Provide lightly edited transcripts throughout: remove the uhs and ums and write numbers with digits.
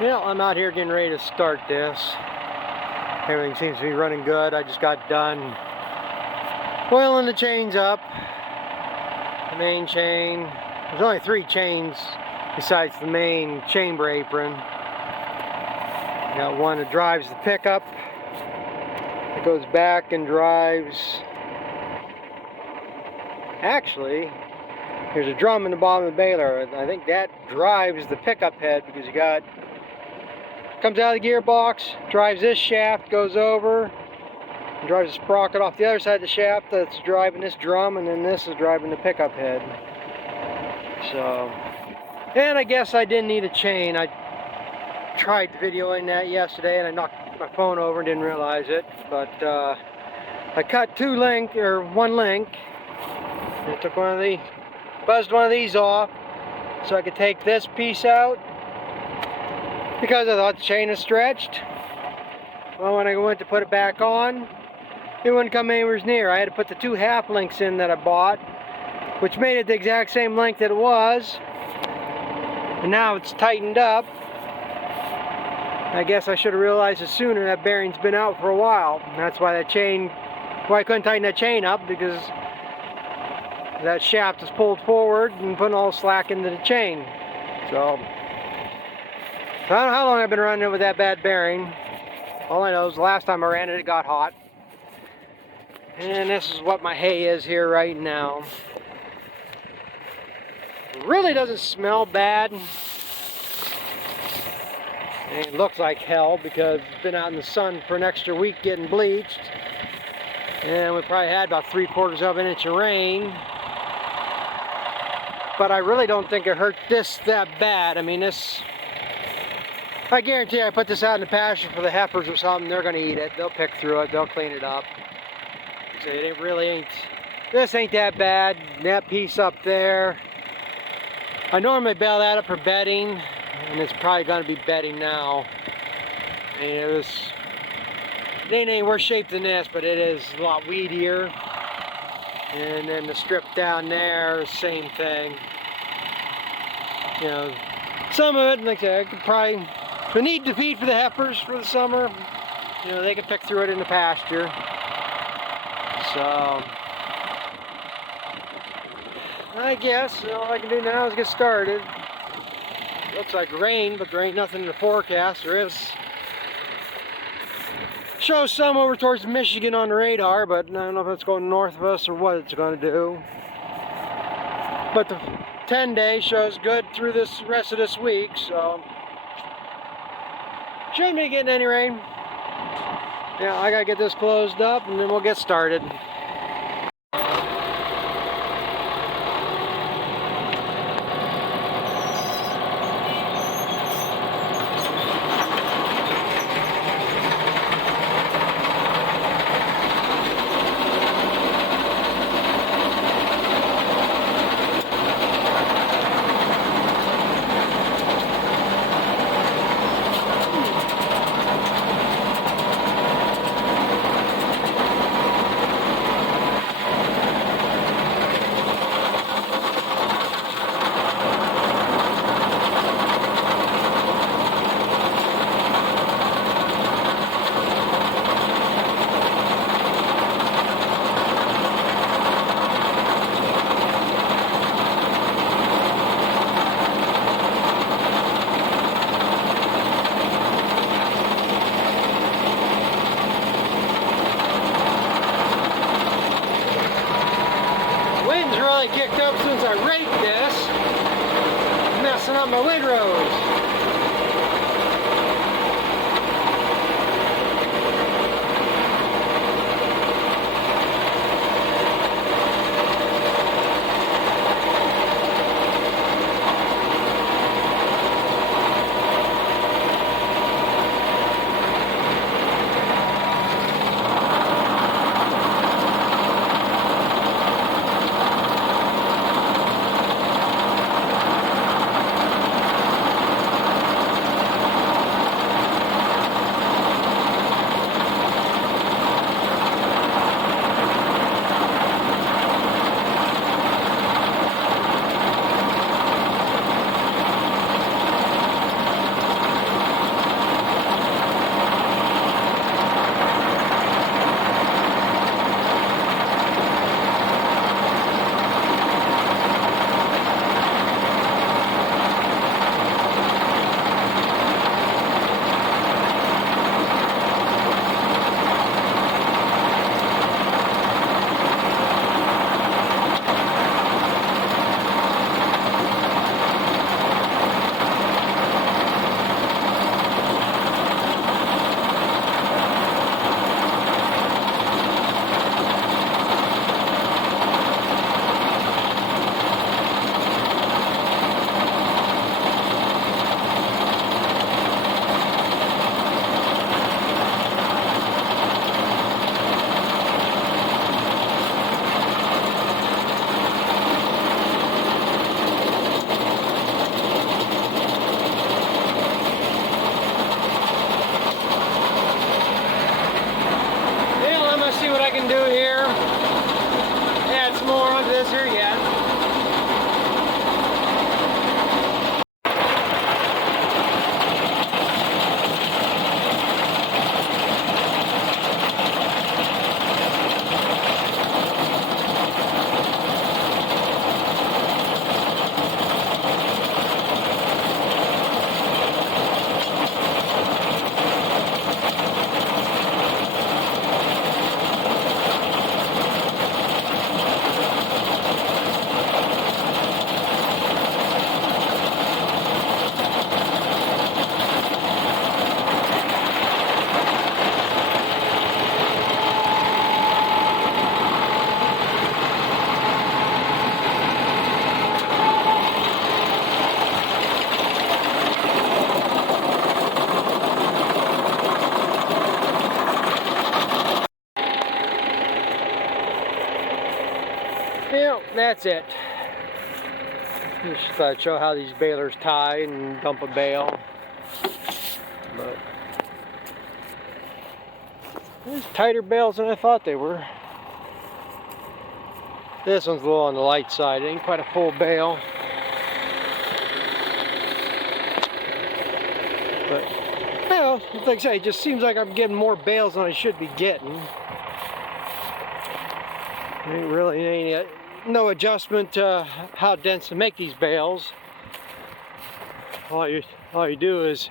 Well, I'm out here getting ready to start this. Everything seems to be running good. I just got done oiling the chains up. The main chain. There's only 3 chains besides the main chamber apron. Got one that drives the pickup. It goes back and drives. Actually, there's a drum in the bottom of the baler. I think that drives the pickup head because you got, comes out of the gearbox, drives this shaft, goes over, and drives a sprocket off the other side of the shaft that's driving this drum, and then this is driving the pickup head. So, and I guess I didn't need a chain. I tried videoing that yesterday and I knocked my phone over and didn't realize it, but I cut one link. I took buzzed one of these off so I could take this piece out because I thought the chain was stretched. Well, when I went to put it back on, it wouldn't come anywhere near. I had to put the 2 half links in that I bought, which made it the exact same length that it was, and now it's tightened up. I guess I should have realized it sooner. That bearing's been out for a while. And that's why I couldn't tighten that chain up, because that shaft is pulled forward and putting all the slack into the chain. So, I don't know how long I've been running it with that bad bearing. All I know is the last time I ran it, it got hot. And this is what my hay is here right now. It really doesn't smell bad. And it looks like hell because it's been out in the sun for an extra week getting bleached. And we probably had about 3/4 of an inch of rain. But I really don't think it hurt this that bad. I mean, I guarantee I put this out in the pasture for the heifers or something, they're gonna eat it. They'll pick through it, they'll clean it up. So this ain't that bad. That piece up there, I normally bale that up for bedding, and it's probably gonna be bedding now. And it ain't any worse shape than this, but it is a lot weedier. And then the strip down there, same thing. You know, some of it, like I said, I could probably, if I need to feed for the heifers for the summer, you know, they can pick through it in the pasture. So, I guess all I can do now is get started. Looks like rain, but there ain't nothing in the forecast. There is, shows some over towards Michigan on the radar, but I don't know if it's going north of us or what it's going to do. But the 10-day shows good through this rest of this week, so shouldn't be getting any rain. Yeah, I gotta get this closed up and then we'll get started. Kicked up since I raked this, messing up my windrows. that's it. Just thought I'd show how these balers tie and dump a bale. But there's tighter bales than I thought they were. This one's a little on the light side. It ain't quite a full bale. But, well, like I say, it just seems like I'm getting more bales than I should be getting. Ain't really no adjustment to how dense to make these bales. All you do is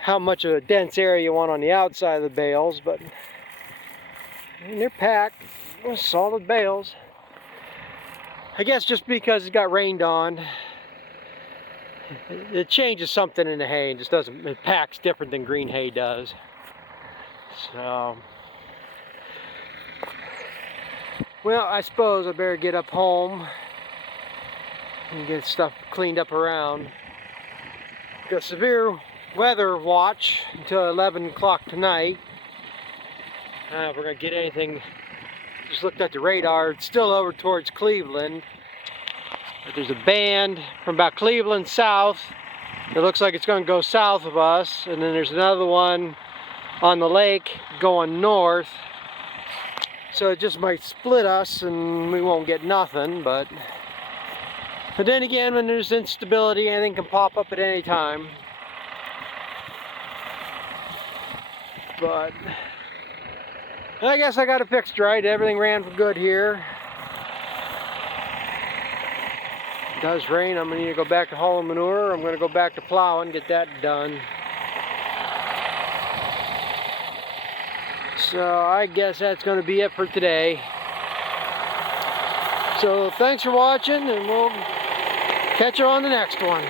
how much of a dense area you want on the outside of the bales, but they're packed with solid bales. I guess just because it got rained on, it changes something in the hay and just doesn't, it packs different than green hay does. So, well, I suppose I better get up home and get stuff cleaned up around. Got severe weather watch until 11 o'clock tonight. If we're gonna get anything, just looked at the radar, it's still over towards Cleveland. But there's a band from about Cleveland south. It looks like it's gonna go south of us. And then there's another one on the lake going north. So it just might split us and we won't get nothing, but then again, when there's instability, anything can pop up at any time. But I guess I got it fixed right. Everything ran good here. It does rain. I'm gonna need to go back to hauling manure. I'm gonna go back to plowing, get that done. So I guess that's gonna be it for today. So thanks for watching, and we'll catch you on the next one.